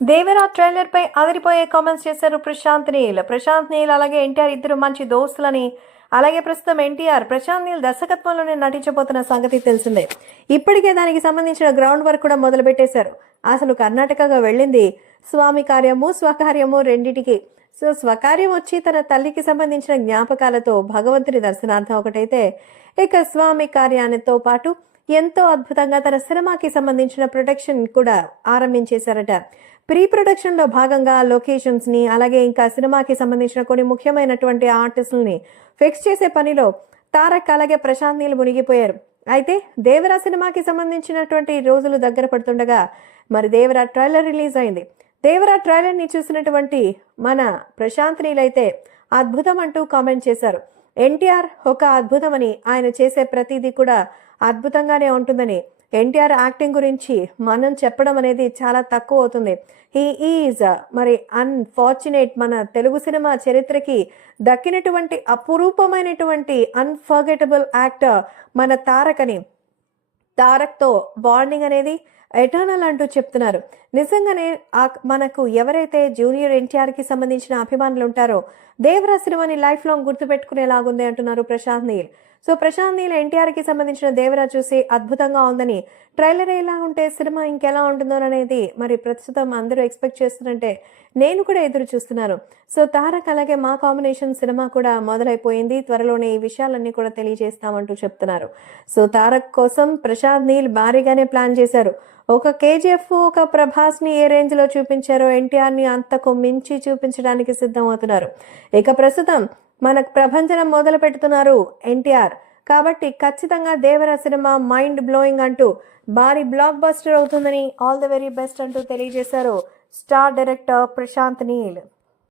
Devara trailer పై అదిరిపోయే comments చేశారు ప్రశాంత్ నీల్ అలాగే ఎన్టీఆర్ ఇద్దరు మంచి దోస్తులని. అలాగే ప్రస్తుతం ఎన్టీఆర్ ప్రశాంత్ నీల్ దర్శకత్వంలోనే నటించబోతున్న సంగతి తెలిసిందే. ఇప్పటికే దానికి సంబంధించిన గ్రౌండ్ వర్క్ కూడా మొదలు పెట్టేశారు. అసలు కర్ణాటకగా వెళ్ళింది స్వామి కార్యము స్వకార్యము రెండిటికి. సో స్వకార్యం వచ్చి తన తల్లికి సంబంధించిన జ్ఞాపకాలతో భగవంతుని దర్శనార్థం ఒకటైతే, ఇక స్వామి కార్యానితో పాటు ఎంతో అద్భుతంగా తన సినిమాకి సంబంధించిన ప్రొడక్షన్ కూడా ఆరంభించేశారట. ప్రీ ప్రొడక్షన్లో భాగంగా లొకేషన్స్ని అలాగే ఇంకా సినిమాకి సంబంధించిన కొన్ని ముఖ్యమైనటువంటి ఆర్టిస్టులని ఫిక్స్ చేసే పనిలో తారక్ అలాగే ప్రశాంత్ నీల్ మునిగిపోయారు. అయితే దేవరా సినిమాకి సంబంధించినటువంటి రోజులు దగ్గర పడుతుండగా మరి దేవరా ట్రైలర్ రిలీజ్ అయింది. దేవరా ట్రైలర్ని చూసినటువంటి మన ప్రశాంత్ నీల్ అయితే అద్భుతం అంటూ కామెంట్ చేశారు. ఎన్టీఆర్ ఒక అద్భుతమని, ఆయన చేసే ప్రతిదీ కూడా అద్భుతంగానే ఉంటుందని, ఎన్టీఆర్ యాక్టింగ్ గురించి మనం చెప్పడం అనేది చాలా తక్కువ అవుతుంది. హీ ఈజ్ మరి అన్ఫార్చునేట్, మన తెలుగు సినిమా చరిత్రకి దక్కినటువంటి అపురూపమైనటువంటి అన్ఫర్గెటబుల్ యాక్టర్ మన తారక్ అని. తారక్తో బాండింగ్ అనేది ఎటర్నల్ అంటూ చెప్తున్నారు. నిజంగానే మనకు ఎవరైతే జూనియర్ ఎన్టీఆర్కి సంబంధించిన అభిమానులు ఉంటారో దేవరా సినిమాని లైఫ్ లాంగ్ గుర్తుపెట్టుకునేలాగుంది అంటున్నారు ప్రశాంత్ నీల్. సో ప్రశాంత్ నీల్ ఎన్టీఆర్కి సంబంధించిన దేవరా చూసి అద్భుతంగా ఉందని, ట్రైలర్ ఎలా ఉంటే సినిమా ఇంకెలా ఉంటుందో అనేది మరి ప్రస్తుతం అందరూ ఎక్స్పెక్ట్ చేస్తుంటే నేను కూడా ఎదురు చూస్తున్నాను. సో తారక్ అలాగే మా కాంబినేషన్ సినిమా కూడా మొదలైపోయింది, త్వరలోనే ఈ విషయాలన్నీ కూడా తెలియజేస్తామంటూ చెప్తున్నారు. సో తారక్ కోసం ప్రశాంత్ నీల్ భారీగానే ప్లాన్ చేశారు. ఒక కేజీఎఫ్, ఒక ప్రభాస్ని ఏ రేంజ్లో చూపించారో ఎన్టీఆర్ని అంతకు మించి చూపించడానికి సిద్ధం అవుతున్నారు. ఇక ప్రస్తుతం మనకు ప్రభంజనం మొదలు పెడుతున్నారు ఎన్టీఆర్. కాబట్టి ఖచ్చితంగా దేవరా సినిమా మైండ్ బ్లోయింగ్ అంటూ భారీ బ్లాక్ బస్టర్ అవుతుందని, ఆల్ ది వెరీ బెస్ట్ అంటూ తెలియజేశారు స్టార్ డైరెక్టర్ ప్రశాంత్ నీల్.